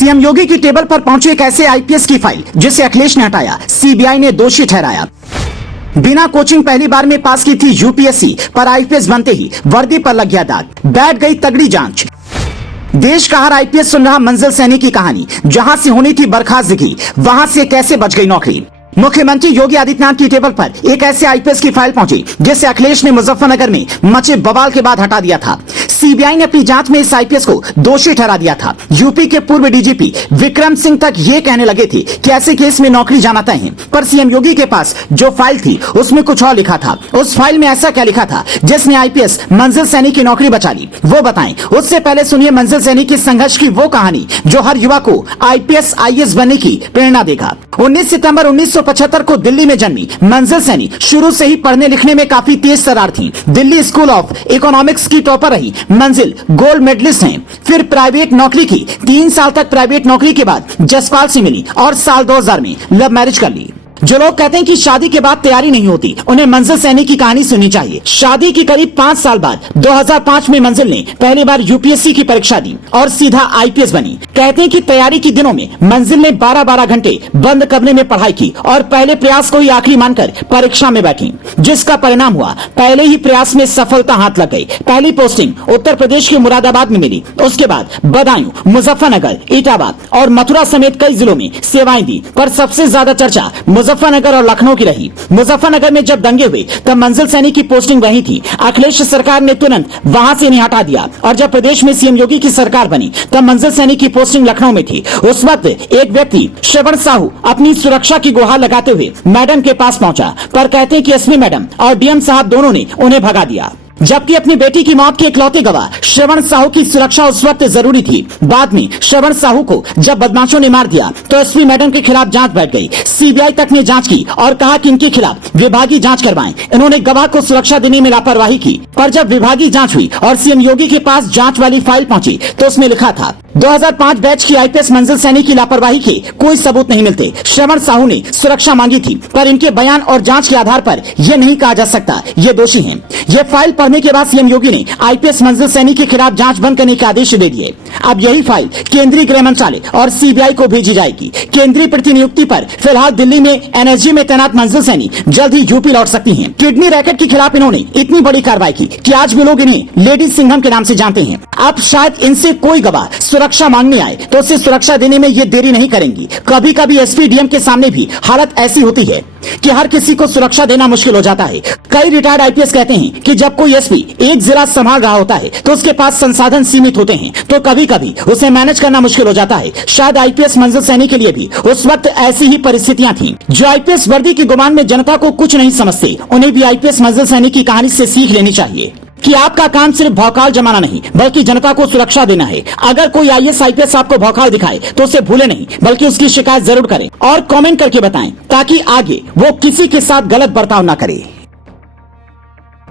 CM योगी की table पर पहुंची एक ऐसे आईपीएस की फाइल जिसे अखिलेश ने हटाया, सीबीआई ने दोषी ठहराया। बिना कोचिंग पहली बार में पास की थी यूपीएससी, पर आईपीएस बनते ही वर्दी पर लग गया दाग, बैठ गई तगड़ी जांच। देश का हर आईपीएस सुन रहा मंजिल सैनी की कहानी, जहां से होनी थी बर्खास्तगी, वहां से कैसे बच गई नौकरी। मुख्यमंत्री योगी आदित्यनाथ की टेबल पर एक ऐसे आईपीएस की फाइल पहुंची जिसे अखिलेश ने मुजफ्फरनगर में मचे बवाल के बाद हटा दिया था। सीबीआई ने अपनी जांच में इस आईपीएस को दोषी ठहरा दिया था। यूपी के पूर्व डीजीपी विक्रम सिंह तक ये कहने लगे थे कि ऐसे केस में नौकरी जाना तय है, पर सीएम योगी के पास जो फाइल थी उसमें कुछ और लिखा था। उस फाइल में ऐसा क्या लिखा था जिसने आईपीएस मंजिल सैनी की नौकरी बचा ली, वो बताएं। उससे पहले सुनिए मंजिल सैनी की संघर्ष की वो कहानी जो हर युवा को आईपीएस आईएएस बनने की प्रेरणा देगा। 19 सितंबर 1975 को दिल्ली में जन्मी मंजिल सैनी शुरू से ही पढ़ने लिखने में काफी तेज तर्रार थी। दिल्ली स्कूल ऑफ इकोनॉमिक्स की टॉपर रही मंजिल गोल्ड मेडलिस्ट हैं। फिर प्राइवेट नौकरी की, 3 साल तक प्राइवेट नौकरी के बाद जसपाल से मिली और साल 2000 में लव मैरिज कर ली। जो लोग कहते हैं कि शादी के बाद तैयारी नहीं होती, उन्हें मंजिल सैनी की कहानी सुननी चाहिए। शादी की करीब 5 साल बाद 2005 में मंजिल ने पहली बार यूपीएससी की परीक्षा दी और सीधा आईपीएस बनी। कहते हैं कि तैयारी के दिनों में मंजिल ने 12-12 घंटे बंद कमरे में पढ़ाई की और पहले प्रयास को ही आखिरी मानकर परीक्षा में बैठी, जिसका परिणाम हुआ पहले ही प्रयास में सफलता हाथ लग गई। पहली पोस्टिंग उत्तर प्रदेश के मुरादाबाद में मिली। उसके बाद बदायूं, मुजफ्फरनगर, इटावा और मथुरा समेत कई जिलों में सेवाएं दी, पर सबसे ज्यादा चर्चा मुजफ्फरनगर और लखनऊ की रही। मुजफ्फरनगर में जब दंगे हुए तब मंजिल सैनी की पोस्टिंग वहीं थी। अखिलेश सरकार ने तुरंत वहां से इन्हें हटा दिया और जब प्रदेश में सीएम योगी की सरकार बनी तब मंजिल सैनी की पोस्टिंग लखनऊ में थी। उस वक्त एक व्यक्ति श्रवण साहू अपनी सुरक्षा की गुहार लगाते हुए मैडम के पास पहुंचा, पर कहते हैं कि एसपी मैडम और डीएम साहब दोनों ने उन्हें भगा दिया, जबकि अपनी बेटी की मौत के इकलौते गवाह श्रवण साहू की सुरक्षा उस वक्त जरूरी थी। बाद में श्रवण साहू को जब बदमाशों ने मार दिया तो एसपी मैडम के खिलाफ जांच बैठ गई। सीबीआई तक ने जांच की और कहा कि इनके खिलाफ विभागीय जांच करवाएं। इन्होंने गवाह को सुरक्षा देने में लापरवाही की, पर जब विभागीय जांच हुई और सीएम योगी के पास जांच वाली फाइल पहुंची तो उसमें लिखा था 2005 बैच की आईपीएस मंजिल सैनी की लापरवाही के कोई सबूत नहीं मिलते। श्रवण साहू ने सुरक्षा मांगी थी, पर इनके बयान और जांच के आधार पर यह नहीं कहा जा सकता ये दोषी हैं। यह फाइल पढ़ने के बाद सीएम योगी ने आईपीएस मंजिल सैनी के खिलाफ जांच बंद करने के आदेश दे दिए। अब यही फाइल केंद्रीय गृह मंत्रालय और सीबीआई को भेजी जाएगी। केंद्रीय प्रतिनियुक्ति पर फिलहाल दिल्ली में एनएसजी में तैनात मंजिल सैनी जल्द ही यूपी लौट सकती हैं। किडनी रैकेट के खिलाफ इन्होंने इतनी बड़ी कार्रवाई की कि आज भी लोग इन्हें लेडी सिंघम के नाम से जानते हैं। अब शायद इनसे कोई गवाह सुरक्षा मांगने आए तो उसे सुरक्षा देने में ये देरी नहीं करेंगी। कभी कभी एसपी डीएम के सामने भी हालत ऐसी होती है कि हर किसी को सुरक्षा देना मुश्किल हो जाता है। कई रिटायर्ड आईपीएस कहते हैं कि जब कोई एसपी एक जिला संभाल रहा होता है तो उसके पास संसाधन सीमित होते हैं, तो कभी कभी उसे मैनेज करना मुश्किल हो जाता है। शायद आईपीएस मंजिल सैनी के लिए भी उस वक्त ऐसी ही परिस्थितियां थीं। जो आईपीएस वर्दी के गुमान में जनता को कुछ नहीं समझते, उन्हें भी आईपीएस मंजिल सैनी की कहानी से सीख लेनी चाहिए कि आपका काम सिर्फ भौकाल जमाना नहीं बल्कि जनता को सुरक्षा देना है। अगर कोई आईएएस आईपीएस आपको भौकाल दिखाए तो उसे भूले नहीं बल्कि उसकी शिकायत जरूर करें और कमेंट करके बताएं ताकि आगे वो किसी के साथ गलत बर्ताव न करे।